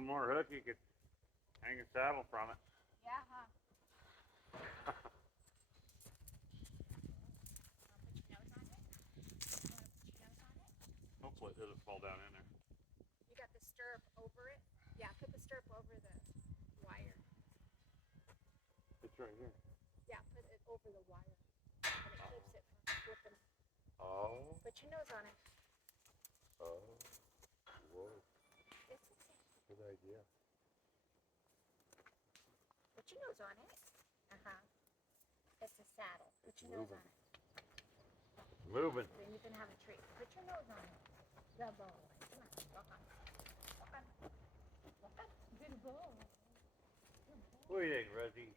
One more hook, you could hang a saddle from it. Yeah, huh? Hopefully it'll fall down in there. You got the stirrup over it? Yeah, put the stirrup over the wire. It's right here. Yeah, put it over the wire. And it keeps it from flipping. Oh. Put your nose on it. Oh. Whoa. It's okay. Good idea. Put your nose on it. Uh-huh. It's a saddle. Put your nose on it. Moving. Then you can have a treat. Put your nose on it. Good boy. Come on. Walk on. Walk on. Walk on. Good boy. Good boy. What do you think, Rosie?